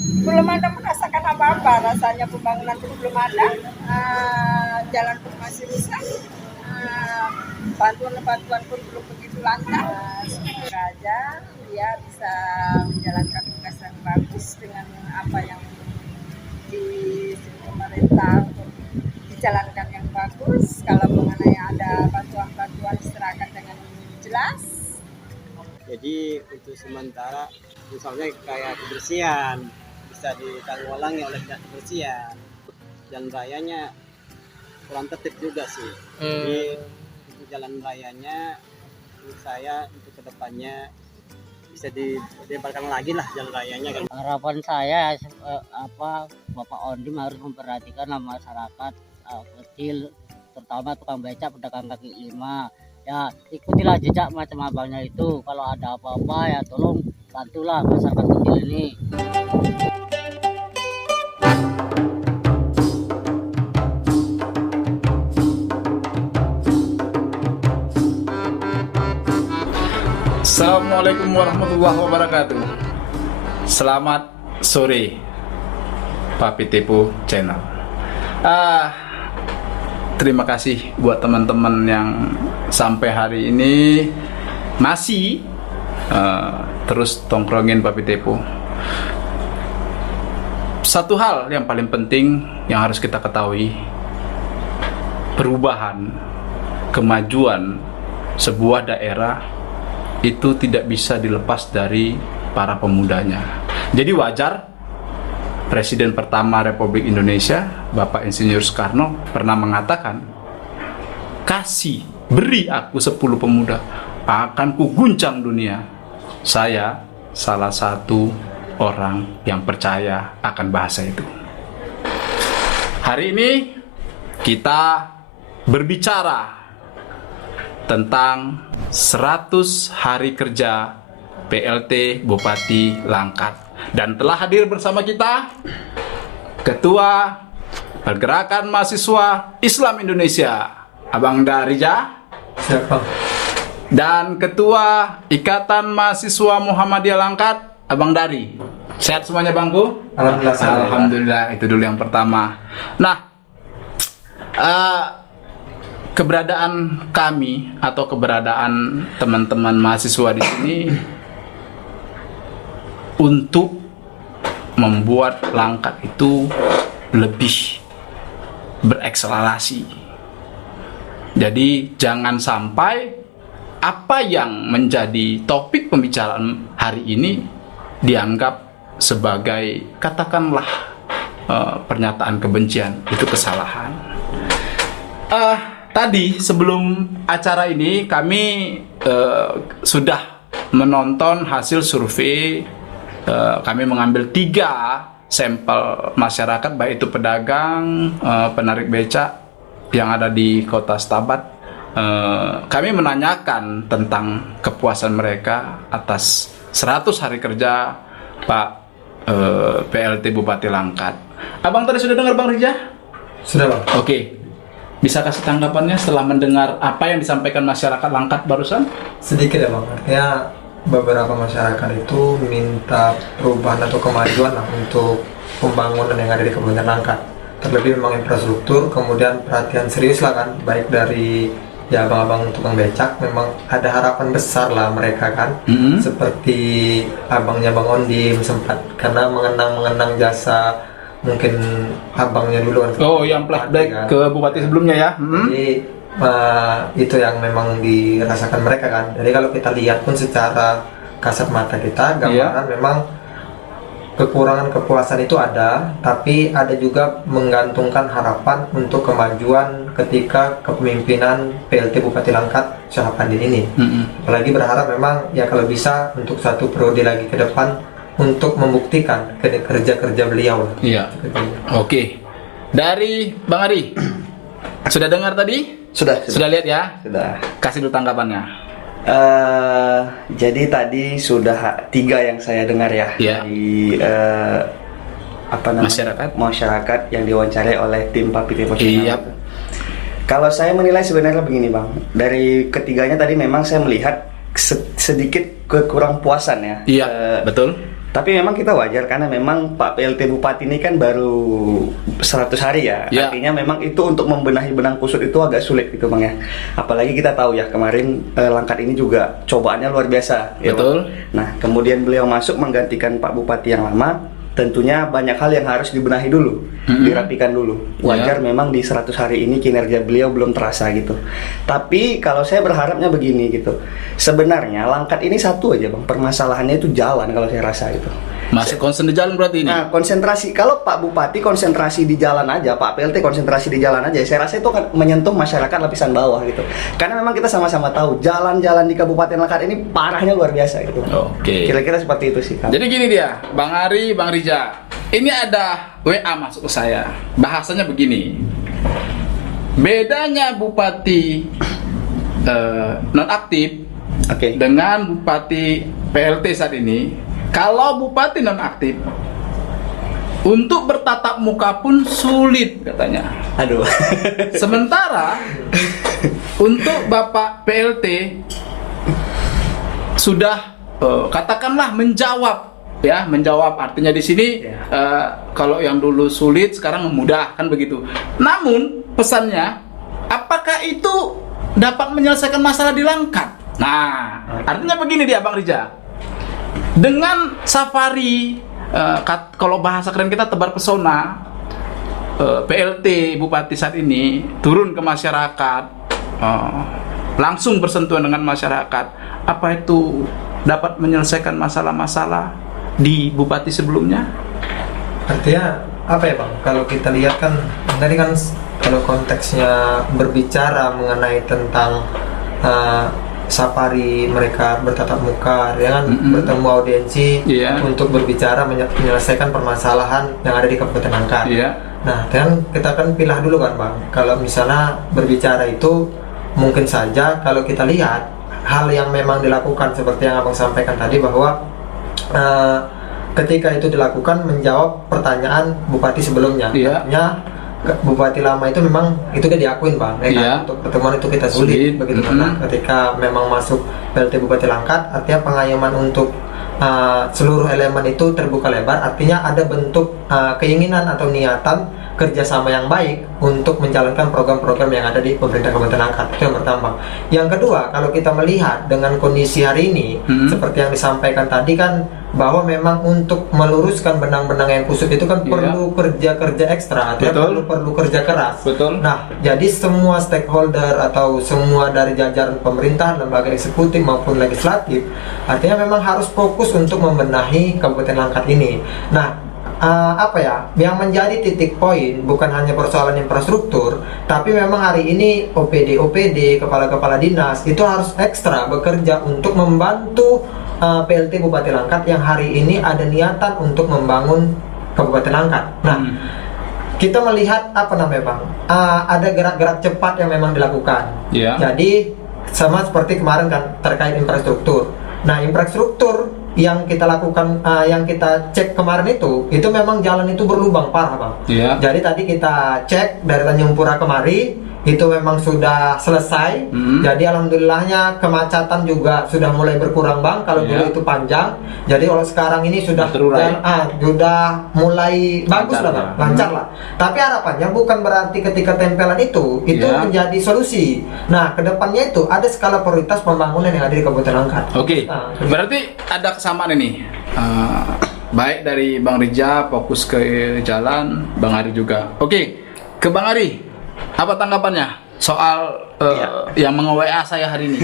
belum ada merasakan apa-apa, rasanya pembangunan pun belum ada, jalan pun masih rusak, bantuan-bantuan pun belum begitu lancar. Semoga aja dia bisa menjalankan tugas yang bagus dengan apa yang di pemerintah untuk dijalankan yang bagus. Kalau mengenai ada bantuan-bantuan diserahkan dengan jelas. Jadi untuk sementara misalnya kayak kebersihan bisa ditanggulangi oleh dinas kebersihan. Jalan rayanya kurang tertib juga sih. Jadi untuk jalan rayanya menurut saya untuk kedepannya bisa dilebarkan lagi lah jalan rayanya kan. Harapan saya Bapak Ondim harus memperhatikan masyarakat kecil, terutama tukang becak, pedagang kaki lima. Ya ikutilah jejak macam abangnya itu. Kalau ada apa-apa ya tolong bantulah masyarakat kecil ini. Assalamualaikum warahmatullahi wabarakatuh. Selamat sore Papi Tepo Channel. Terima kasih buat teman-teman yang sampai hari ini masih terus tongkrongin Papi Tepo. Satu hal yang paling penting yang harus kita ketahui, perubahan, kemajuan sebuah daerah itu tidak bisa dilepas dari para pemudanya. Jadi wajar Presiden pertama Republik Indonesia, Bapak Insinyur Soekarno pernah mengatakan, beri aku 10 pemuda, akan kuguncang dunia. Saya salah satu orang yang percaya akan bahasa itu. Hari ini kita berbicara tentang 100 hari kerja PLT Bupati Langkat. Dan telah hadir bersama kita Ketua Pergerakan Mahasiswa Islam Indonesia, Abang Darija. Siapa? Dan Ketua Ikatan Mahasiswa Muhammadiyah Langkat, Abang Dari. Sehat semuanya bangku? Alhamdulillah. Alhamdulillah, itu dulu yang pertama. Nah, keberadaan kami atau keberadaan teman-teman mahasiswa di sini untuk membuat Langkat itu lebih berekselerasi. Jadi jangan sampai apa yang menjadi topik pembicaraan hari ini dianggap sebagai katakanlah pernyataan kebencian. Itu kesalahan. Tadi sebelum acara ini kami sudah menonton hasil survei. Kami mengambil 3 sampel masyarakat, baik itu pedagang, penarik becak yang ada di kota Stabat. Kami menanyakan tentang kepuasan mereka atas 100 hari kerja Pak PLT Bupati Langkat. Abang tadi sudah dengar Bang Rija? Sudah Bang. Oke. Bisa kasih tanggapannya setelah mendengar apa yang disampaikan masyarakat Langkat barusan? Sedikit ya Bang, artinya beberapa masyarakat itu minta perubahan atau kemajuan lah untuk pembangunan yang ada di Kabupaten Langkat. Terlebih memang infrastruktur, kemudian perhatian serius lah kan, baik dari ya abang-abang tukang becak, memang ada harapan besar lah mereka kan. Seperti abangnya Bang Ondim sempat karena mengenang jasa mungkin abangnya dulu kan. Oh, yang flashback kan ke bupati sebelumnya ya. Jadi itu yang memang dirasakan mereka kan. Jadi kalau kita lihat pun secara kasat mata kita, gambaran memang kekurangan kepuasan itu ada, tapi ada juga menggantungkan harapan untuk kemajuan ketika kepemimpinan PLT Bupati Langkat Syahapandin ini. Apalagi berharap memang ya kalau bisa untuk 1 periode lagi ke depan untuk membuktikan kerja-kerja beliau. Iya. Oke. Dari Bang Ari, sudah dengar tadi? Sudah lihat ya? Sudah. Kasih dulu tanggapannya. Jadi tadi sudah 3 yang saya dengar ya, Iya. dari masyarakat yang diwawancarai oleh tim Papi Tepo Channel. Iya. Kalau saya menilai sebenarnya begini Bang, dari ketiganya tadi memang saya melihat sedikit kekurang puasan ya. Iya, betul. Tapi memang kita wajar karena memang Pak PLT Bupati ini kan baru 100 hari ya. Ya. Artinya memang itu untuk membenahi benang kusut itu agak sulit gitu Bang ya. Apalagi kita tahu ya kemarin Langkat ini juga cobaannya luar biasa. Ya, Betul. Bang? Nah kemudian beliau masuk menggantikan Pak Bupati yang lama. Tentunya banyak hal yang harus dibenahi dulu, dirapikan dulu. Wajar memang di 100 hari ini kinerja beliau belum terasa gitu. Tapi kalau saya berharapnya begini gitu. Sebenarnya Langkat ini satu aja Bang, permasalahannya itu jalan kalau saya rasa gitu. Masih concern di jalan berarti ini. Nah, konsentrasi kalau Pak Bupati konsentrasi di jalan aja, Pak PLT konsentrasi di jalan aja. Saya rasa itu akan menyentuh masyarakat lapisan bawah gitu. Karena memang kita sama-sama tahu jalan-jalan di Kabupaten Langkat ini parahnya luar biasa gitu. Oke. Kira-kira seperti itu sih. Kak. Jadi gini dia, Bang Ari, Bang Rija. Ini ada WA masuk ke saya. Bahasanya begini. Bedanya bupati nonaktif dengan bupati PLT saat ini. Kalau bupati nonaktif untuk bertatap muka pun sulit katanya. Aduh. Sementara untuk Bapak PLT sudah katakanlah menjawab ya, menjawab artinya di sini kalau yang dulu sulit sekarang mudah kan begitu. Namun pesannya apakah itu dapat menyelesaikan masalah di Langkat? Nah, artinya begini dia Bang Rija. Dengan safari kalau bahasa keren kita tebar pesona, PLT Bupati saat ini turun ke masyarakat, langsung bersentuhan dengan masyarakat, apa itu dapat menyelesaikan masalah-masalah di Bupati sebelumnya? Artinya apa ya Bang? Kalau kita lihat kan tadi kan kalau konteksnya berbicara mengenai tentang safari mereka bertatap muka, ya kan, bertemu audiensi untuk berbicara menyelesaikan permasalahan yang ada di Kabupaten Langkat. Nah, kan kita kan pilah dulu kan Bang. Kalau misalnya berbicara itu mungkin saja kalau kita lihat hal yang memang dilakukan seperti yang Abang sampaikan tadi bahwa ketika itu dilakukan menjawab pertanyaan bupati sebelumnya. Artinya bupati lama itu memang itu dia diakuin Bang, kan? Untuk pertemuan itu kita sulit begitu karena ketika memang masuk PLT Bupati Langkat, artinya pengayoman untuk seluruh elemen itu terbuka lebar, artinya ada bentuk keinginan atau niatan kerjasama yang baik untuk menjalankan program-program yang ada di pemerintah Kabupaten Langkat. Itu yang pertama. Yang kedua, kalau kita melihat dengan kondisi hari ini, seperti yang disampaikan tadi kan, bahwa memang untuk meluruskan benang-benang yang kusut itu kan perlu kerja-kerja ekstra, artinya perlu kerja keras. Nah, jadi semua stakeholder atau semua dari jajaran pemerintah, lembaga eksekutif maupun legislatif, artinya memang harus fokus untuk membenahi Kabupaten Langkat ini. Nah, yang menjadi titik poin bukan hanya persoalan infrastruktur, tapi memang hari ini OPD, kepala-kepala dinas itu harus ekstra bekerja untuk membantu PLT Bupati Langkat yang hari ini ada niatan untuk membangun Kabupaten Langkat. Nah, kita melihat Bang, ada gerak-gerak cepat yang memang dilakukan. Jadi sama seperti kemarin kan terkait infrastruktur. Nah, infrastruktur yang kita lakukan, yang kita cek kemarin itu memang jalan itu berlubang parah Bang. Jadi tadi kita cek dari Tanjung Pura kemari itu memang sudah selesai. Jadi alhamdulillahnya kemacetan juga sudah mulai berkurang Bang. Kalau dulu itu panjang, jadi kalau sekarang ini sudah sudah mulai bagus lah Bang, lancar lah. Tapi harapannya bukan berarti ketika tempelan itu menjadi solusi. Nah, kedepannya itu ada skala prioritas pembangunan yang ada di Kabupaten Langkat. Berarti ada kesamaan ini. Baik dari Bang Rija fokus ke jalan, Bang Ari juga. Ke Bang Ari. Apa tanggapannya soal yang menge-WA saya hari ini?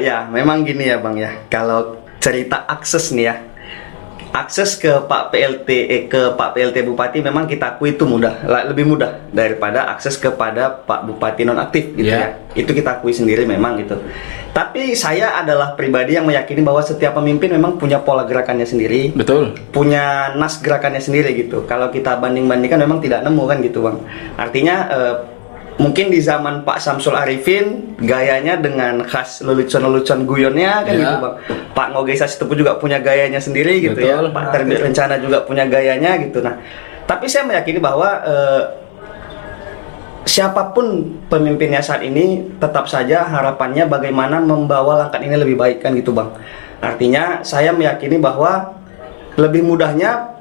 Ya, memang gini ya Bang ya. Kalau cerita akses nih ya, akses ke Pak PLT Bupati memang kita akui itu mudah, lebih mudah daripada akses kepada Pak Bupati nonaktif gitu ya. Itu kita akui sendiri memang gitu. Tapi saya adalah pribadi yang meyakini bahwa setiap pemimpin memang punya pola gerakannya sendiri. Punya nas gerakannya sendiri gitu. Kalau kita banding-bandingkan memang tidak nemu kan gitu Bang. Artinya mungkin di zaman Pak Samsul Arifin gayanya dengan khas lelucon-lelucon guyonnya kan gitu Bang. Pak Ngogei Sasitopo juga punya gayanya sendiri gitu ya. Pak Terbit Rencana juga punya gayanya gitu. Nah, tapi saya meyakini bahwa siapapun pemimpinnya saat ini tetap saja harapannya bagaimana membawa Langkat ini lebih baik kan gitu Bang. Artinya saya meyakini bahwa lebih mudahnya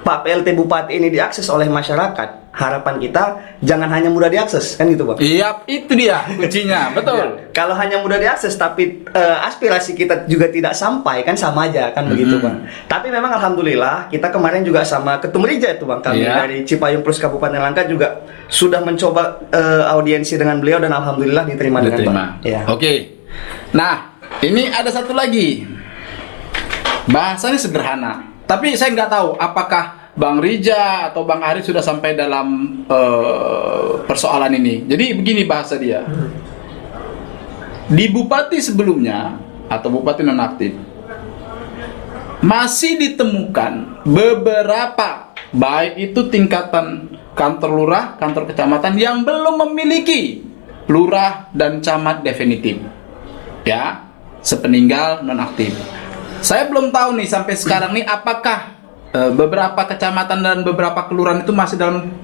Pak PLT Bupati ini diakses oleh masyarakat. Harapan kita jangan hanya mudah diakses, kan gitu Bang? Iya, itu dia kuncinya, betul. Ya, kalau hanya mudah diakses tapi aspirasi kita juga tidak sampai, kan sama aja kan begitu Bang. Tapi memang alhamdulillah kita kemarin juga sama Ketum Rija itu Bang, kami dari Cipayung Plus Kabupaten Langkat juga sudah mencoba audiensi dengan beliau dan alhamdulillah diterima dengan baik. Ya. Oke. Nah, ini ada satu lagi. Bahasanya sederhana, tapi saya nggak tahu apakah Bang Rija atau Bang Ari sudah sampai dalam persoalan ini. Jadi begini bahasa dia. Di bupati sebelumnya atau bupati nonaktif masih ditemukan beberapa, baik itu tingkatan kantor lurah, kantor kecamatan yang belum memiliki lurah dan camat definitif. Ya, sepeninggal nonaktif. Saya belum tahu nih sampai sekarang nih apakah beberapa kecamatan dan beberapa kelurahan itu masih dalam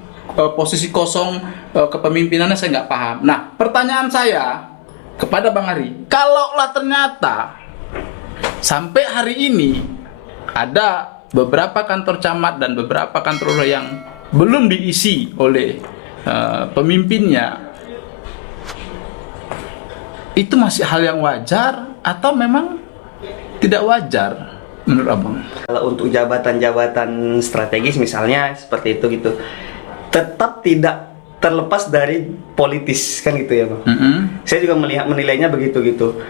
posisi kosong kepemimpinannya, saya nggak paham. Nah, pertanyaan saya kepada Bang Ari, kalaulah ternyata sampai hari ini ada beberapa kantor camat dan beberapa kantor lurah yang belum diisi oleh pemimpinnya, itu masih hal yang wajar atau memang tidak wajar menurut Abang? Kalau untuk jabatan-jabatan strategis misalnya seperti itu gitu, tetap tidak terlepas dari politis kan gitu ya Bang. Saya juga menilainya begitu gitu.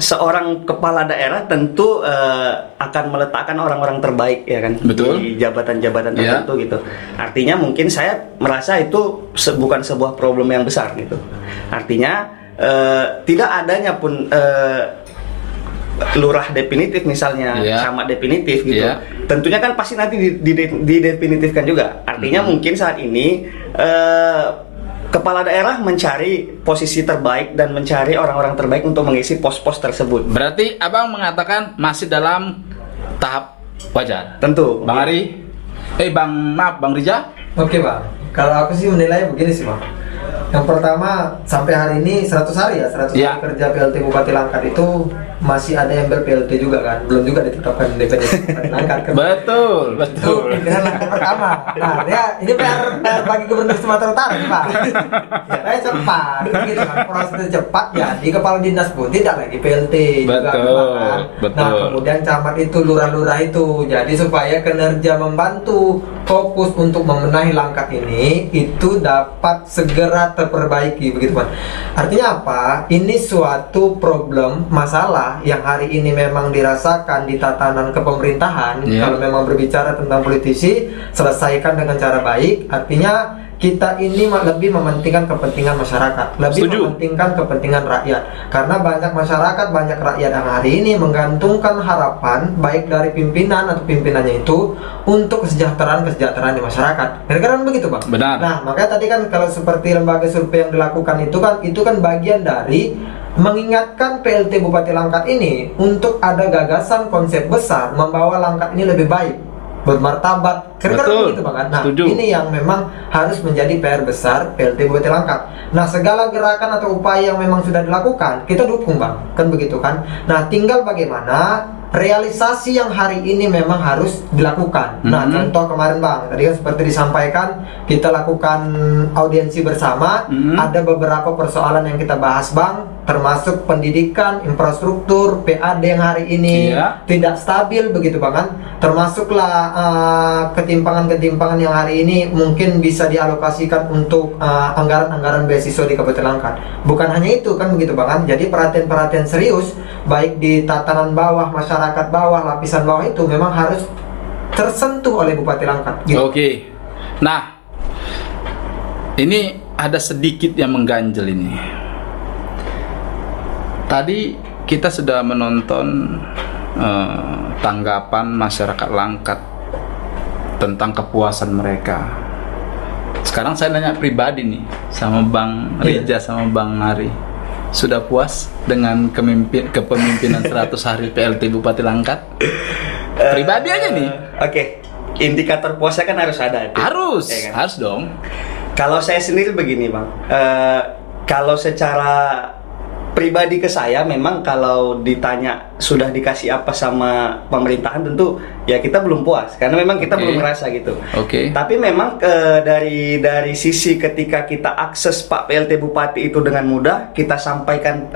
Seorang kepala daerah tentu akan meletakkan orang-orang terbaik ya kan. Betul. Di jabatan-jabatan tertentu gitu. Artinya mungkin saya merasa itu bukan sebuah problem yang besar gitu. Artinya tidak adanya pun lurah definitif misalnya, camat definitif gitu. Tentunya kan pasti nanti didefinitifkan juga. Artinya mungkin saat ini kepala daerah mencari posisi terbaik dan mencari orang-orang terbaik untuk mengisi pos-pos tersebut. Berarti Abang mengatakan masih dalam tahap wajar. Tentu. Bang Ari, Bang Rija. Oke Bang, kalau aku sih menilai begini sih Bang. Yang pertama, sampai hari ini 100 hari ya, 100 hari kerja PLT Bupati Langkat itu masih ada yang ber-PLT juga kan, belum juga ditetapkan DPD Bupati Langkat kan. Betul. Itu pimpinan Langkat pertama. Nah, ini PR bagi Gubernur Sumatera Utara nih Pak. Ya, cepat, gitu kan, proses cepat ya. Di kepala dinas pun tidak lagi PLT juga kan. Nah, kemudian camat itu, lurah-lurah itu, jadi supaya kinerja membantu fokus untuk membenahi Langkat ini itu dapat segera terperbaiki begitu kan. Artinya apa? Ini suatu problem, masalah yang hari ini memang dirasakan di tatanan kepemerintahan. Kalau memang berbicara tentang politisi, selesaikan dengan cara baik. Artinya kita ini lebih mementingkan kepentingan masyarakat, lebih mementingkan kepentingan rakyat. Karena banyak masyarakat, banyak rakyat yang hari ini menggantungkan harapan baik dari pimpinan atau pimpinannya itu untuk kesejahteraan di masyarakat. Kira-kira begitu Bang? Benar. Nah, makanya tadi kan kalau seperti lembaga survei yang dilakukan itu kan bagian dari mengingatkan PLT Bupati Langkat ini untuk ada gagasan konsep besar membawa Langkat ini lebih baik, bermartabat, kira-kira begitu Bang. Nah, ini yang memang harus menjadi PR besar PLT Bupati Langkat. Nah, segala gerakan atau upaya yang memang sudah dilakukan, kita dukung Bang, kan begitu kan. Nah, tinggal bagaimana realisasi yang hari ini memang harus dilakukan. Nah, contoh kemarin Bang, tadi kan seperti disampaikan, kita lakukan audiensi bersama, ada beberapa persoalan yang kita bahas Bang, termasuk pendidikan, infrastruktur, PAD yang hari ini tidak stabil begitu Bang kan. Termasuklah ketimpangan-ketimpangan yang hari ini mungkin bisa dialokasikan untuk anggaran-anggaran beasiswa di Kabupaten Langkat. Bukan hanya itu kan begitu Bang kan. Jadi perhatian-perhatian serius baik di tatanan bawah, masyarakat bawah, lapisan bawah itu memang harus tersentuh oleh Bupati Langkat gitu. Oke. Nah, ini ada sedikit yang mengganjal ini. Tadi kita sudah menonton tanggapan masyarakat Langkat tentang kepuasan mereka. Sekarang saya nanya pribadi nih sama Bang Rija sama Bang Ari. Sudah puas dengan kepemimpinan 100 hari PLT Bupati Langkat? Pribadi aja nih. Oke. Indikator puasnya kan harus ada. Harus, ya kan? harus dong. Kalau saya sendiri begini Bang, kalau secara pribadi ke saya memang kalau ditanya sudah dikasih apa sama pemerintahan, tentu ya kita belum puas karena memang kita belum ngerasa gitu. Tapi memang dari sisi ketika kita akses Pak PLT Bupati itu dengan mudah, kita sampaikan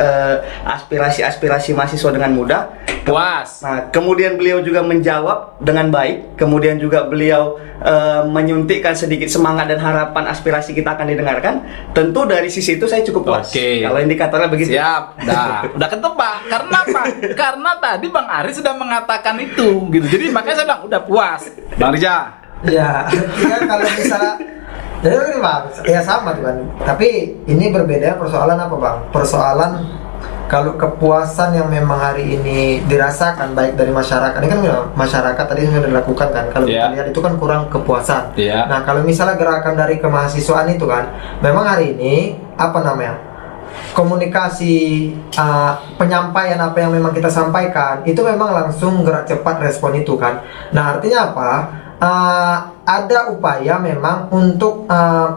aspirasi mahasiswa dengan mudah, puas. Nah, kemudian beliau juga menjawab dengan baik, kemudian juga beliau menyuntikkan sedikit semangat dan harapan aspirasi kita akan didengarkan. Tentu dari sisi itu saya cukup puas. Kalau indikatornya begitu. Siap. Nah, udah ketebak. Karena apa? Karena tadi Bang Ari sudah mengatakan itu, gitu. Jadi makanya saya bilang udah puas. Bang Rija. Ya, kalau misalnya ya ini Bang, ya sama tuh kan. Tapi ini berbeda persoalan apa Bang? Persoalan kalau kepuasan yang memang hari ini dirasakan baik dari masyarakat, ini kan masyarakat tadi sudah dilakukan kan, kalau kita lihat itu kan kurang kepuasan. Nah kalau misalnya gerakan dari kemahasiswaan itu kan, memang hari ini apa namanya, komunikasi penyampaian apa yang memang kita sampaikan itu memang langsung gerak cepat respon itu kan. Nah artinya apa? Ada upaya memang untuk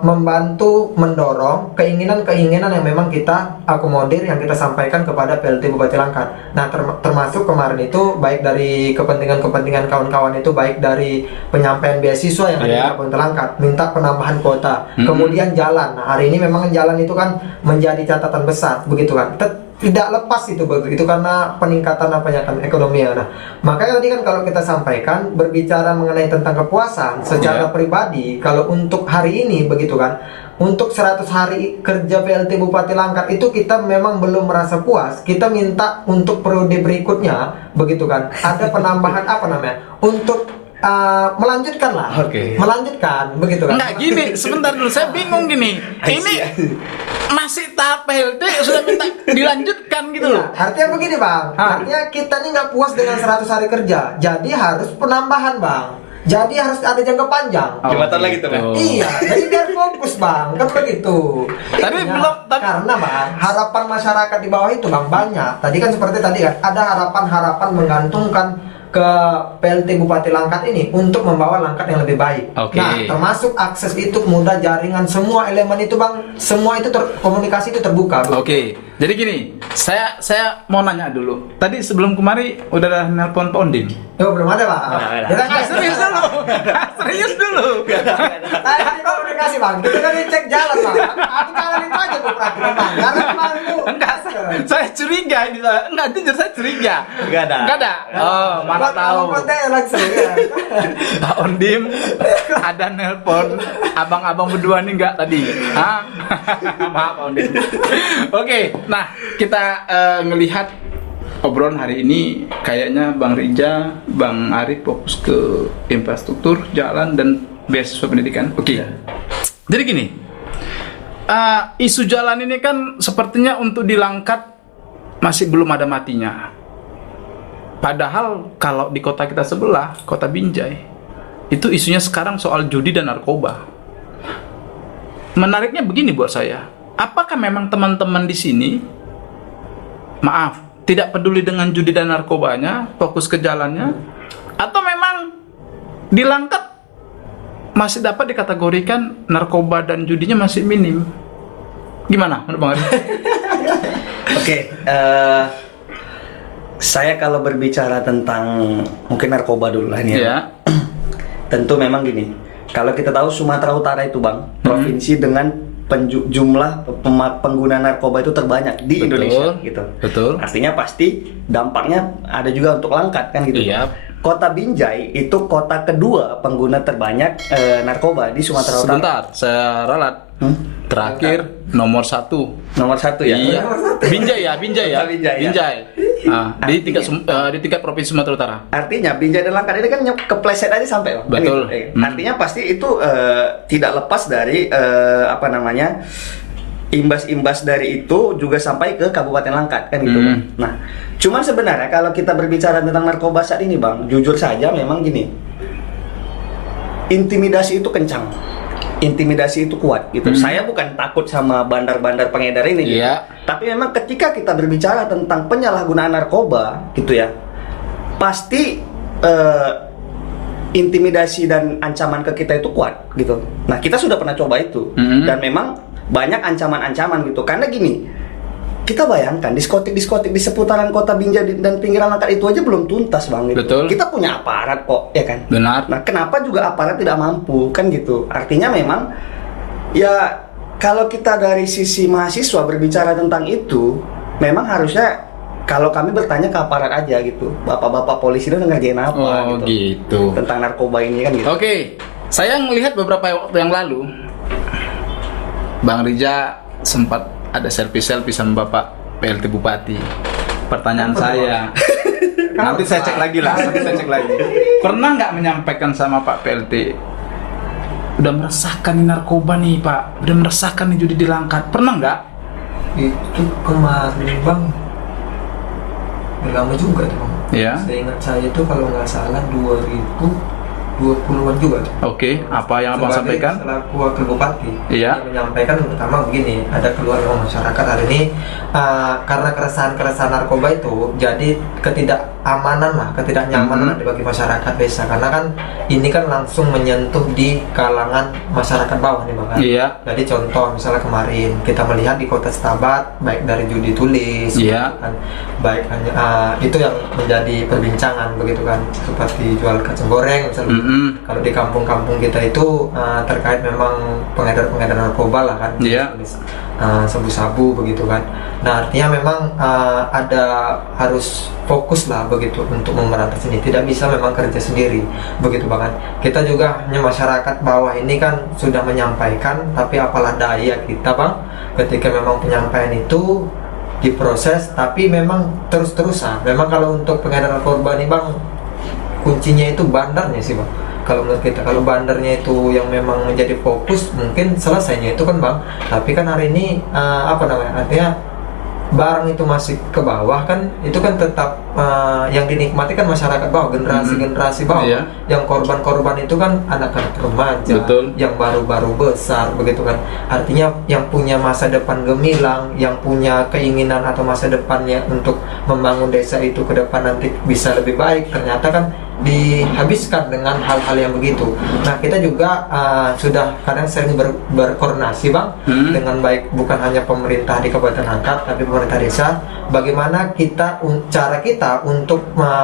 membantu mendorong keinginan-keinginan yang memang kita akomodir, yang kita sampaikan kepada PLT Bupati Langkat. Nah termasuk kemarin itu baik dari kepentingan kawan-kawan itu, baik dari penyampaian beasiswa yang ada di Kabupaten Langkat, minta penambahan kuota, kemudian jalan. Nah hari ini memang jalan itu kan menjadi catatan besar begitu kan. Tidak lepas itu karena peningkatan ekonomi. Nah, makanya tadi kan kalau kita sampaikan berbicara mengenai tentang kepuasan secara pribadi, kalau untuk hari ini begitu kan, untuk 100 hari kerja PLT Bupati Langkat itu kita memang belum merasa puas. Kita minta untuk periode berikutnya begitu kan, ada penambahan untuk melanjutkan lah, melanjutkan begitu kan? Enggak gini, sebentar dulu, saya bingung gini. Ini masih tahap PLT sudah minta dilanjutkan gitu loh. Artinya begini Bang, artinya kita ini nggak puas dengan 100 hari kerja, jadi harus penambahan Bang. Jadi harus ada jangka panjang. Jembatan lagi tuh Bang. Iya, jadi biar fokus Bang, kan begitu. Tapi belum, karena Bang, harapan masyarakat di bawah itu Bang banyak. Tadi kan seperti tadi kan, ada harapan-harapan menggantungkan ke PLT Bupati Langkat ini untuk membawa Langkat yang lebih baik. Nah, termasuk akses itu mudah, jaringan, semua elemen itu Bang, semua itu komunikasi itu terbuka. Jadi gini, saya mau nanya dulu. Tadi sebelum kemari udah ada nelpon Pak Ondim? Belum ada Pak. Serius dulu. Serius dulu. Tadi komunikasi Bang, kita kan cek jalan Bang. Aku jalan itu aja tuh perhatian Bang. Karena kemarin tuh enggak, saya curiga ini. Enggak, jujur saya curiga. Enggak ada. Oh, mana tahu. Langsung ya. Pak Ondim ada nelpon abang-abang berdua nih enggak tadi? Hah? Maaf Pak Ondim. Nah, kita ngelihat obrolan hari ini kayaknya Bang Rija, Bang Arif fokus ke infrastruktur, jalan, dan beasiswa pendidikan. Jadi gini, isu jalan ini kan sepertinya untuk di Langkat masih belum ada matinya. Padahal kalau di kota kita sebelah, kota Binjai, itu isunya sekarang soal judi dan narkoba. Menariknya begini buat saya, apakah memang teman-teman di sini, maaf, tidak peduli dengan judi dan narkobanya, fokus ke jalannya, atau memang di Langkat masih dapat dikategorikan narkoba dan judinya masih minim? Gimana menurut Bang Ari? Saya kalau berbicara tentang mungkin narkoba dulu lah ini ya. Tentu memang gini, kalau kita tahu Sumatera Utara itu Bang, provinsi dengan jumlah pengguna narkoba itu terbanyak di Indonesia gitu. Betul. Artinya pasti dampaknya ada juga untuk Langkat kan gitu. Kota Binjai itu kota kedua pengguna terbanyak narkoba di Sumatera Utara. Sebentar, saya ralat. Terakhir nomor satu ya. Iya. Binjai ya. Nah, di tingkat provinsi Sumatera Utara. Artinya Binjai dan Langkat ini kan kepleset aja sampai. Betul. Gitu. Artinya pasti itu tidak lepas dari imbas-imbas dari itu juga sampai ke Kabupaten Langkat kan gitu. Nah, cuman sebenarnya kalau kita berbicara tentang narkoba saat ini Bang, jujur saja memang gini, intimidasi itu kencang, intimidasi itu kuat gitu. Saya bukan takut sama bandar-bandar pengedar ini gitu. Tapi memang ketika kita berbicara tentang penyalahgunaan narkoba gitu ya, pasti intimidasi dan ancaman ke kita itu kuat gitu. Nah, kita sudah pernah coba itu dan memang banyak ancaman-ancaman gitu. Karena gini, kita bayangkan diskotik di seputaran kota Binjai dan pinggiran Langkat itu aja belum tuntas bang. Gitu. Betul. Kita punya aparat kok, ya kan? Benar. Nah, kenapa juga aparat tidak mampu kan gitu? Artinya memang ya kalau kita dari sisi mahasiswa berbicara tentang itu, memang harusnya kalau kami bertanya ke aparat aja gitu, bapak-bapak polisi itu ngerjain apa gitu. tentang narkoba ini kan gitu. Oke, saya melihat beberapa waktu yang lalu Bang Rija sempat ada selfie sama Bapak PLT Bupati. Pertanyaan saya, nanti saya cek lagi lah, Pernah nggak menyampaikan sama Pak PLT, udah meresahkan nih narkoba nih Pak, udah meresahkan nih judi di Langkat, pernah nggak? Itu kemarin bang, lama juga tuh bang. Iya. Seingat saya itu kalau nggak salah 2020-an juga tuh. Oke, apa yang abang Sebagai sampaikan? selaku wakil bupati, Iya. saya menyampaikan pertama begini, ada keluhan dari masyarakat hari ini karena keresahan narkoba itu jadi ketidakamanan lah, ketidaknyamanan bagi masyarakat desa, karena kan ini kan langsung menyentuh di kalangan masyarakat bawah nih bang. Iya. Jadi contoh misalnya kemarin kita melihat di kota Setabat, baik dari judi tulis, Iya. kan, baik hanya itu yang menjadi perbincangan begitu kan, seperti jual kacang goreng misalnya. Kalau di kampung-kampung kita itu terkait memang pengedar narkoba lah kan, Iya. sabu-sabu begitu kan. Nah artinya memang ada harus fokus lah begitu untuk memberantas ini. Tidak bisa memang kerja sendiri begitu banget. Kita juga hanya masyarakat bawah ini kan sudah menyampaikan, tapi apalah daya kita bang, ketika memang penyampaian itu diproses, tapi memang terus-terusan. Memang kalau untuk pengedar narkoba nih bang, kuncinya itu bandarnya sih bang. Kalau menurut kita, kalau bandarnya itu yang memang menjadi fokus, mungkin selesainya itu kan bang. Tapi kan hari ini artinya barang itu masih ke bawah kan, itu kan tetap yang dinikmati kan masyarakat bawah, generasi bawah. Iya. Yang korban-korban itu kan anak-anak remaja, Betul. yang baru-baru besar begitu kan. Artinya yang punya masa depan gemilang, yang punya keinginan atau masa depannya untuk membangun desa itu ke depan nanti bisa lebih baik, ternyata kan dihabiskan dengan hal-hal yang begitu. Nah kita juga sudah kadang sering berkoordinasi bang, dengan baik bukan hanya pemerintah di Kabupaten Langkat tapi pemerintah desa. Bagaimana cara kita untuk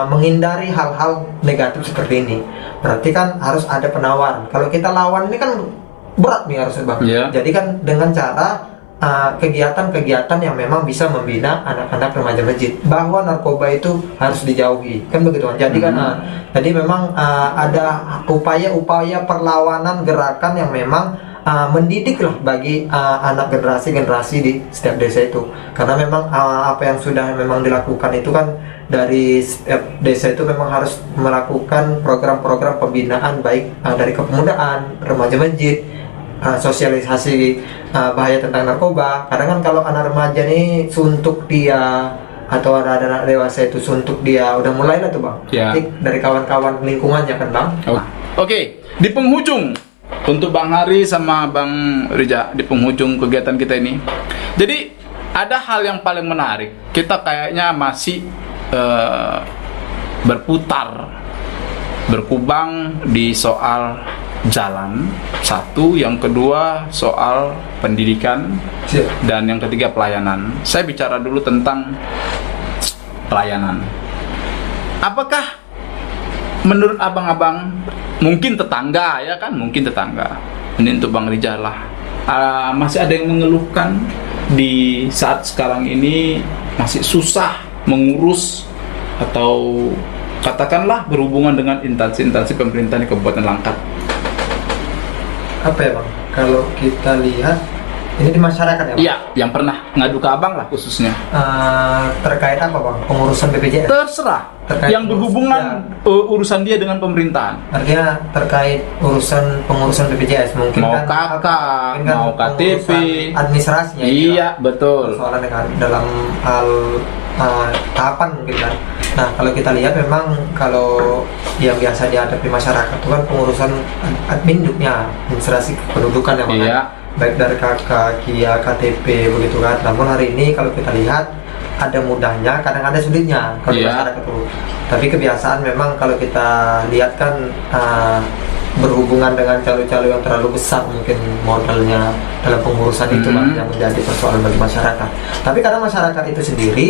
menghindari hal-hal negatif seperti ini. Berarti kan harus ada penawaran. Kalau kita lawan ini kan berat nih harusnya bang. Yeah. Jadi kan dengan cara kegiatan-kegiatan yang memang bisa membina anak-anak remaja masjid bahwa narkoba itu harus dijauhi kan begitu kan. Jadi kan jadi memang ada upaya-upaya perlawanan gerakan yang memang mendidik lah bagi anak generasi di setiap desa itu, karena memang apa yang sudah memang dilakukan itu kan dari setiap desa itu memang harus melakukan program-program pembinaan baik dari kepemudaan, remaja masjid, sosialisasi bahaya tentang narkoba. Kadang kan kalau anak remaja nih suntuk dia, atau ada anak dewasa itu suntuk dia, udah mulai lah tuh bang. Ya. Dari kawan-kawan lingkungannya kan bang. Oke, di penghujung untuk Bang Hari sama Bang Rija, di penghujung kegiatan kita ini, jadi ada hal yang paling menarik. Kita kayaknya masih berkubang di soal jalan satu, yang kedua soal pendidikan, dan yang ketiga pelayanan. Saya bicara dulu tentang pelayanan. Apakah menurut abang-abang, mungkin tetangga ya kan, mungkin tetangga, ini untuk Bang Rijal lah, masih ada yang mengeluhkan di saat sekarang ini masih susah mengurus atau katakanlah berhubungan dengan instansi-instansi pemerintah di Kabupaten Langkat? Apa ya bang? Kalau kita lihat ini di masyarakat ya bang? Iya, yang pernah ngadu ke abang lah khususnya. Terkait apa bang? Pengurusan BPJS? Terserah. Terkait yang berhubungan urusan dia dengan pemerintahan. Artinya terkait pengurusan BPJS mungkin Mau kan, KK, mungkin kan mau KTP, pengurusan administrasinya. Iya, betul. Soalnya dengan dalam hal tahapan mungkin kan. Nah kalau kita lihat memang kalau yang biasa dihadapi masyarakat itu kan pengurusan adminnya, administrasi kependudukan yang Iya. baik dari KK, KIA, KTP begitu kan. Namun hari ini kalau kita lihat ada mudahnya, kadang ada sulitnya kalau Iya. masyarakat itu. Tapi kebiasaan memang kalau kita lihat kan berhubungan dengan calo-calo yang terlalu besar mungkin modalnya dalam pengurusan itu Bang, yang menjadi persoalan bagi masyarakat. Tapi karena masyarakat itu sendiri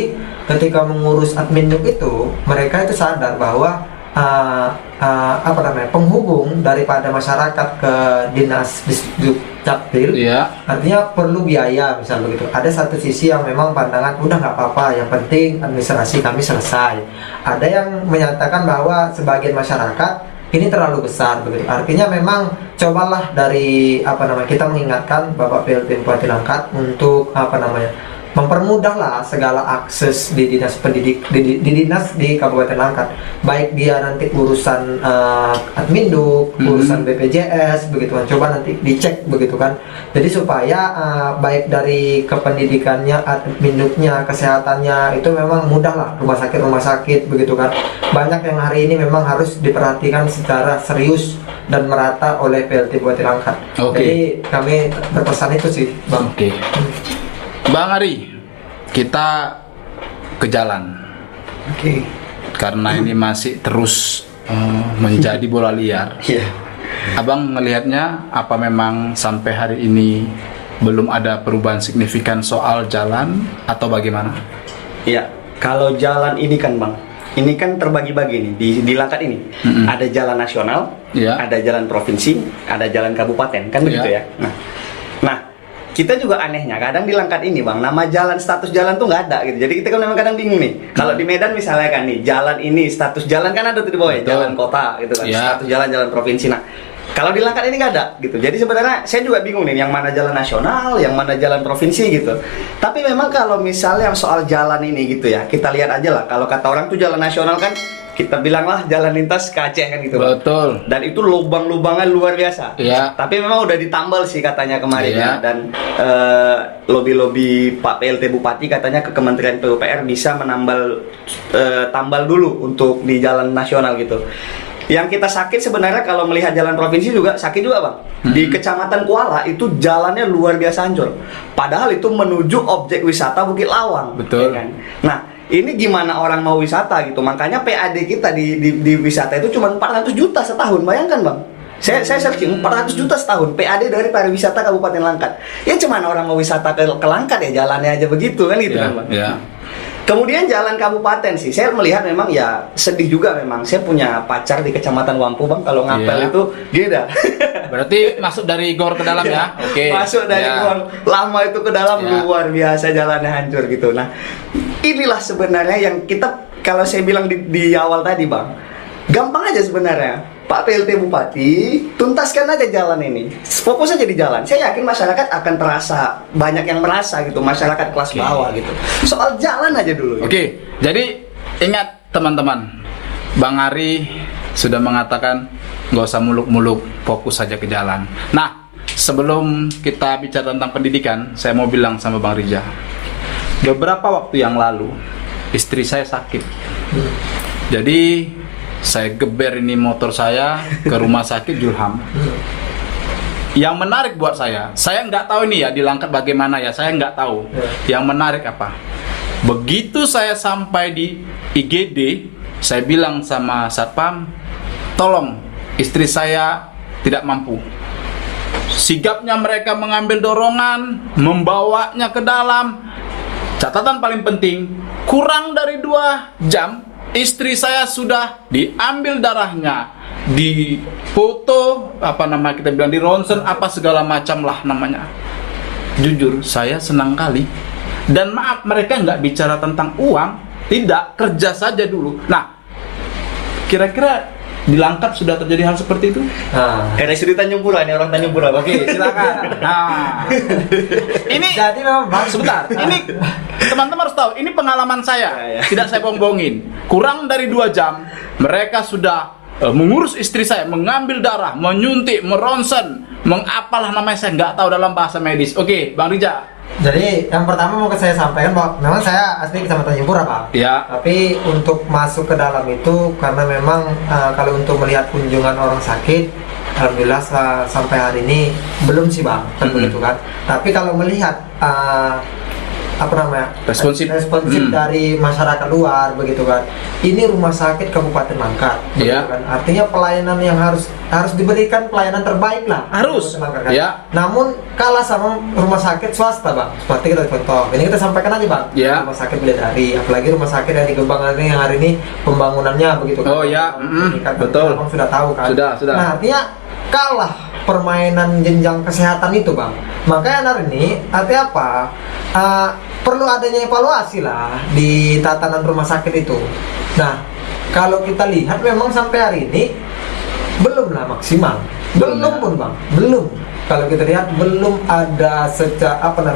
ketika mengurus admin itu, mereka itu sadar bahwa penghubung daripada masyarakat ke dinas Dukcapil, artinya perlu biaya misal begitu. Ada satu sisi yang memang pandangan udah nggak apa-apa, yang penting administrasi kami selesai. Ada yang menyatakan bahwa sebagian masyarakat ini terlalu besar begitu. Artinya memang cobalah dari kita mengingatkan Bapak PLT Bupati Langkat untuk mempermudahlah segala akses di dinas pendidik di dinas di Kabupaten Langkat, baik dia nanti urusan adminduk, urusan BPJS begitu kan, coba nanti dicek begitu kan. Jadi supaya baik dari kependidikannya, adminduknya, kesehatannya itu memang mudah lah, rumah sakit begitu kan. Banyak yang hari ini memang harus diperhatikan secara serius dan merata oleh PLT Bupati Langkat. Jadi kami berpesan itu sih Bang. Bang Ari, kita ke jalan. Karena ini masih terus menjadi bola liar. Abang melihatnya apa memang sampai hari ini belum ada perubahan signifikan soal jalan atau bagaimana? Iya, kalau jalan ini kan Bang, ini kan terbagi-bagi nih di Langkat ini. Ada jalan nasional, ada jalan provinsi, ada jalan kabupaten, kan begitu ya. Nah, kita juga anehnya kadang di Langkat ini Bang, nama jalan, status jalan tuh nggak ada gitu. Jadi kita kan memang kadang bingung nih. Kalau di Medan misalnya kan nih, jalan ini status jalan kan ada tuh di bawah ya, jalan kota gitu kan, status jalan provinsi. Nah, kalau di Langkat ini nggak ada gitu. Jadi sebenarnya saya juga bingung nih, yang mana jalan nasional, yang mana jalan provinsi gitu. Tapi memang kalau misalnya soal jalan ini gitu ya, kita lihat aja lah. Kalau kata orang tuh jalan nasional kan, kita bilanglah jalan lintas ke Aceh kan gitu. Betul. Dan itu lubang-lubangan luar biasa. Tapi memang udah ditambal sih katanya kemarin ya. Dan lobi-lobi Pak PLT Bupati katanya ke Kementerian PUPR bisa menambal tambal dulu untuk di jalan nasional gitu. Yang kita sakit sebenarnya kalau melihat jalan provinsi juga sakit juga Bang. Di Kecamatan Kuala itu jalannya luar biasa hancur. Padahal itu menuju objek wisata Bukit Lawang. Betul. Ya kan? Nah, ini gimana orang mau wisata gitu. Makanya PAD kita di wisata itu cuma 400 juta setahun. Bayangkan Bang. Saya searching 400 juta setahun PAD dari pariwisata Kabupaten Langkat. Ya cuman orang mau wisata ke Langkat ya jalannya aja begitu kan gitu kan Bang. Kemudian jalan kabupaten sih, saya melihat memang ya sedih juga memang. Saya punya pacar di Kecamatan Wampu Bang, kalau ngapel itu gila. Berarti masuk dari gor ke dalam ya? Masuk dari gor lama itu ke dalam luar biasa jalannya hancur gitu. Nah, inilah sebenarnya yang kita, kalau saya bilang di awal tadi Bang, gampang aja sebenarnya. Pak PLT Bupati, tuntaskan aja jalan ini. Fokus aja di jalan. Saya yakin masyarakat akan terasa, banyak yang merasa gitu, masyarakat kelas bawah gitu. Soal jalan aja dulu. Jadi ingat teman-teman, Bang Ari sudah mengatakan nggak usah muluk-muluk, fokus saja ke jalan. Nah, sebelum kita bicara tentang pendidikan, saya mau bilang sama Bang Rija. Beberapa waktu yang lalu, istri saya sakit. Jadi saya geber ini motor saya ke rumah sakit Julham. Yang menarik buat saya nggak tahu ini ya di Langkat bagaimana ya, saya nggak tahu. Yang menarik apa? Begitu saya sampai di IGD, saya bilang sama satpam, tolong istri saya tidak mampu. Sigapnya mereka mengambil dorongan, membawanya ke dalam. Catatan paling penting, kurang dari 2 jam istri saya sudah diambil darahnya, di foto, kita bilang di ronsen, apa segala macam lah namanya. Jujur, saya senang kali. Dan maaf, mereka nggak bicara tentang uang, tidak, kerja saja dulu. Nah, kira-kira di Langkat sudah terjadi hal seperti itu? RSUD Tanjung Pura, ini orang Tanjung Pura. Oke, silakan. Nah, ini jadi memang sebentar. Ini teman-teman harus tahu, ini pengalaman saya. Tidak saya bohong-bohongin. Kurang dari 2 jam, mereka sudah mengurus istri saya, mengambil darah, menyuntik, meronsen, mengapalah namanya saya nggak tahu dalam bahasa medis. Oke, Bang Rija. Jadi yang pertama mau saya sampaikan bahwa memang saya asli Kecamatan Tanjung Pura Pak. Tapi untuk masuk ke dalam itu karena memang kalau untuk melihat kunjungan orang sakit, alhamdulillah sampai hari ini belum sih Bang, kan begitu kan. Tapi kalau melihat apa namanya Responsif. dari masyarakat luar begitu kan. Ini rumah sakit Kabupaten Langkat, begitu Iya. kan. Artinya pelayanan yang harus diberikan pelayanan terbaik lah. Harus. Kabupaten Langkat, kan. Iya. Namun kalah sama rumah sakit swasta bang. Seperti kita contoh, ini kita sampaikan aja bang. Iya. Rumah sakit Bidadari, apalagi rumah sakit yang di Gebang ini yang hari ini pembangunannya begitu kan. Oh, ya. Meningkat. Betul. Abang sudah tahu kan. Sudah. Nah artinya kalah permainan jenjang kesehatan itu bang. Makanya hari ini artinya apa? Perlu adanya evaluasi lah di tatanan rumah sakit itu. Nah kalau kita lihat memang sampai hari ini belum lah maksimal. Belum pun bang, belum. Kalau kita lihat belum ada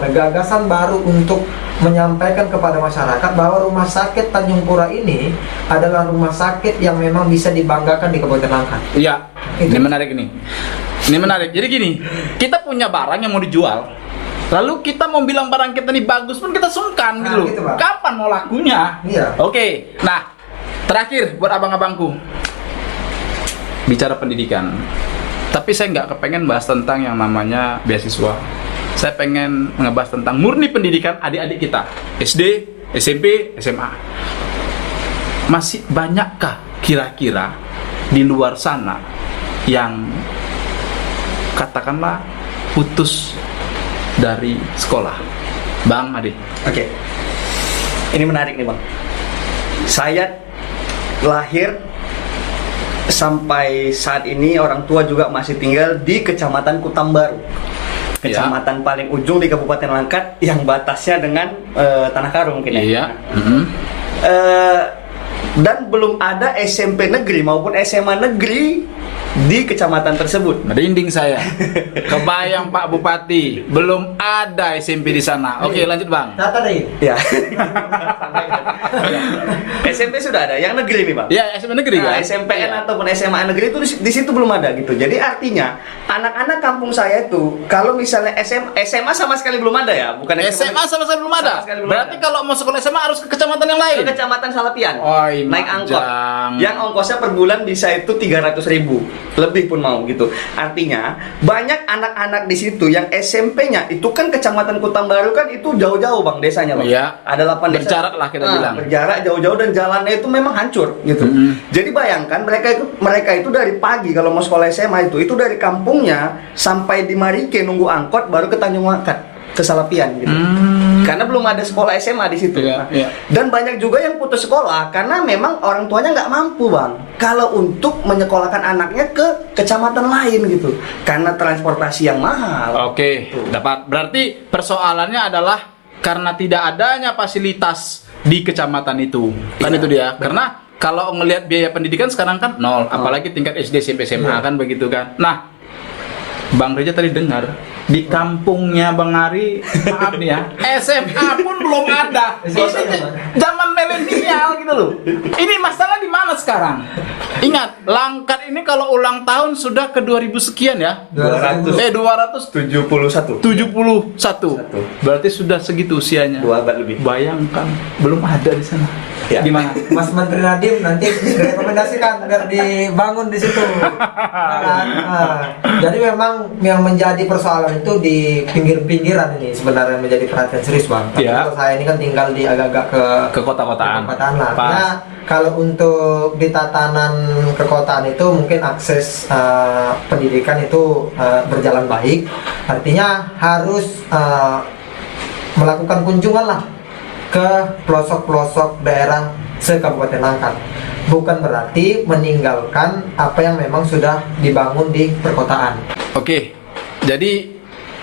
gagasan baru untuk menyampaikan kepada masyarakat bahwa rumah sakit Tanjung Pura ini adalah rumah sakit yang memang bisa dibanggakan di Kabupaten Langkat. Iya. Ini menarik ini. Ini menarik. Jadi gini, kita punya barang yang mau dijual. Lalu kita mau bilang barang kita ini bagus pun kita sungkan gitu loh. Gitu, Pak. Kapan mau lakunya? Iya. Oke. Nah, terakhir buat abang-abangku. Bicara pendidikan. Tapi saya nggak kepengen bahas tentang yang namanya beasiswa. Saya pengen ngebahas tentang murni pendidikan adik-adik kita. SD, SMP, SMA. Masih banyakkah kira-kira di luar sana yang katakanlah putus dari sekolah? Bang Adi. Oke. Ini menarik nih bang. Saya lahir sampai saat ini orang tua juga masih tinggal di Kecamatan Kutambaru. Kecamatan paling ujung di Kabupaten Langkat yang batasnya dengan Tanah Karo mungkin ya. Iya. Dan belum ada SMP negeri maupun SMA negeri di kecamatan tersebut. Merinding saya. Kebayang Pak Bupati, belum ada SMP di sana. Oke, lanjut Bang. Data deh. Ya. SMP sudah ada, yang negeri nih bang. Ya, SMP negeri Nah, kan? SMPN Iya. ataupun SMA negeri itu di situ belum ada gitu. Jadi artinya anak-anak kampung saya itu kalau misalnya SMA sama sekali belum ada ya, bukan SMA sama sekali belum ada. Sama sekali belum Berarti ada. kalau mau sekolah SMA harus ke kecamatan yang lain. Ke Kecamatan Salapian. Oi, naik angkot. Majang. Yang ongkosnya per bulan bisa itu 300.000, lebih pun mau gitu. Artinya banyak anak-anak di situ yang SMP-nya itu kan Kecamatan Kutambaru kan itu jauh-jauh bang desanya bang. Iya. Ada 8 desa. Berjarak lah kita bilang. Berjarak jauh-jauh dan jalannya itu memang hancur gitu. Jadi bayangkan mereka itu dari pagi kalau mau sekolah SMA itu dari kampungnya sampai di Marike nunggu angkot baru ke Tanjung Langkat, ke Salapian gitu. Karena belum ada sekolah SMA di situ. Iya, Nah, iya. dan banyak juga yang putus sekolah karena memang orang tuanya nggak mampu bang. Kalau untuk menyekolahkan anaknya ke kecamatan lain gitu, karena transportasi yang mahal. Oke, dapat. Berarti persoalannya adalah karena tidak adanya fasilitas di kecamatan itu. Kan Iya. itu dia. Karena kalau ngelihat biaya pendidikan sekarang kan nol, apalagi tingkat SD, SMP, SMA kan begitu kan. Nah, Bang Reja tadi dengar di kampungnya Bang Ari, maaf nih ya, SMA pun belum ada. Ini zaman milenial gitu loh. Ini masalah di mana sekarang? Ingat, Langkat ini kalau ulang tahun sudah ke 2000 sekian ya. 271. 271. Berarti sudah segitu usianya. 2 abad lebih. Bayangkan, belum ada di sana. Ya. Gimana? Mas Menteri Nadiem nanti direkomendasikan agar dibangun di situ. Ya kan? Nah, jadi memang yang menjadi persoalan itu di pinggir-pinggiran ini sebenarnya menjadi perhatian serius bang. Tapi Ya. kalau saya ini kan tinggal di agak-agak Ke kota-kotaan. perkotaan lah. Pas. Nah, kalau untuk di tatanan kekotaan itu mungkin akses pendidikan itu berjalan baik. Artinya harus melakukan kunjungan lah ke pelosok-pelosok daerah se-Kabupaten Langkat. Bukan berarti meninggalkan apa yang memang sudah dibangun di perkotaan. Oke, jadi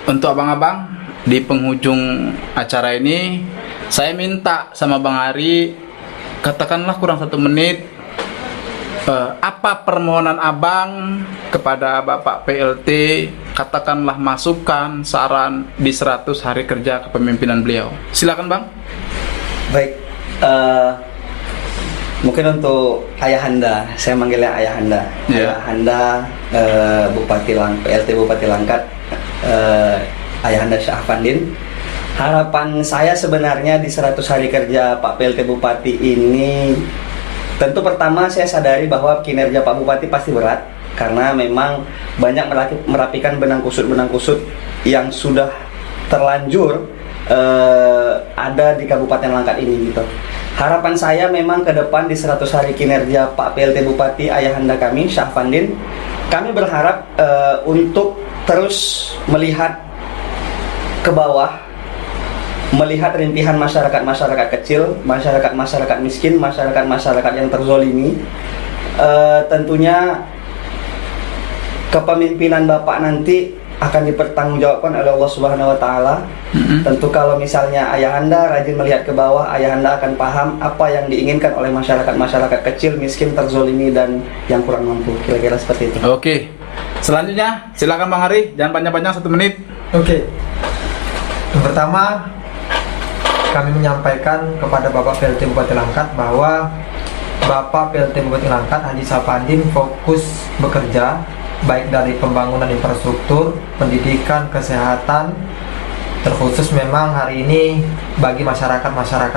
untuk abang-abang di penghujung acara ini saya minta sama Bang Ari, katakanlah kurang 1 menit, apa permohonan abang kepada Bapak PLT, katakanlah masukan, saran di 100 hari kerja kepemimpinan beliau. Silakan Bang. Baik, mungkin untuk Ayahanda, saya manggilnya Ayahanda. Ya. Ayahanda PLT Bupati Langkat, Ayahanda Syahfandin. Harapan saya sebenarnya di 100 hari kerja Pak PLT Bupati ini, tentu pertama saya sadari bahwa kinerja Pak Bupati pasti berat karena memang banyak merapikan benang kusut yang sudah terlanjur ada di Kabupaten Langkat ini gitu. Harapan saya memang ke depan di 100 hari kinerja Pak PLT Bupati ayahanda kami Syahfandin, kami berharap untuk terus melihat ke bawah, melihat rintihan masyarakat kecil, masyarakat miskin, masyarakat yang terzolimi. Tentunya kepemimpinan Bapak nanti akan dipertanggungjawabkan oleh Allah Subhanahu wa taala. Tentu kalau misalnya ayahanda rajin melihat ke bawah, ayahanda akan paham apa yang diinginkan oleh masyarakat kecil, miskin, terzolimi dan yang kurang mampu. Kira-kira seperti itu. Oke. Selanjutnya, silakan Bang Hari, jangan panjang-panjang, 1 menit. Oke. Yang pertama, kami menyampaikan kepada Bapak PLT Bupati Langkat bahwa Bapak PLT Bupati Langkat Haji Syahfandin fokus bekerja baik dari pembangunan infrastruktur, pendidikan, kesehatan, terkhusus memang hari ini bagi masyarakat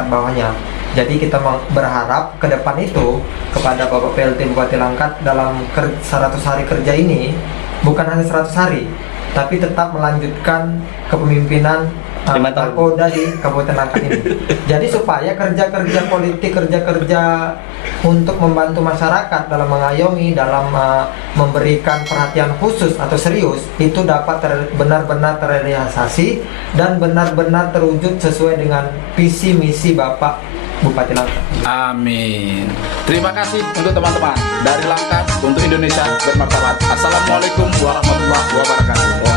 bawahnya. Jadi kita berharap ke depan itu kepada Bapak PLT Bupati Langkat dalam 100 hari kerja ini bukan hanya 100 hari, tapi tetap melanjutkan kepemimpinan Polda di Kabupaten Langkat ini. Jadi supaya kerja-kerja politik, kerja-kerja untuk membantu masyarakat dalam mengayomi, dalam memberikan perhatian khusus atau serius itu dapat benar-benar terrealisasi dan benar-benar terwujud sesuai dengan visi misi Bapak Bupati Langkat. Amin. Terima kasih untuk teman-teman dari Langkat untuk Indonesia bermartabat. Assalamualaikum warahmatullahi wabarakatuh.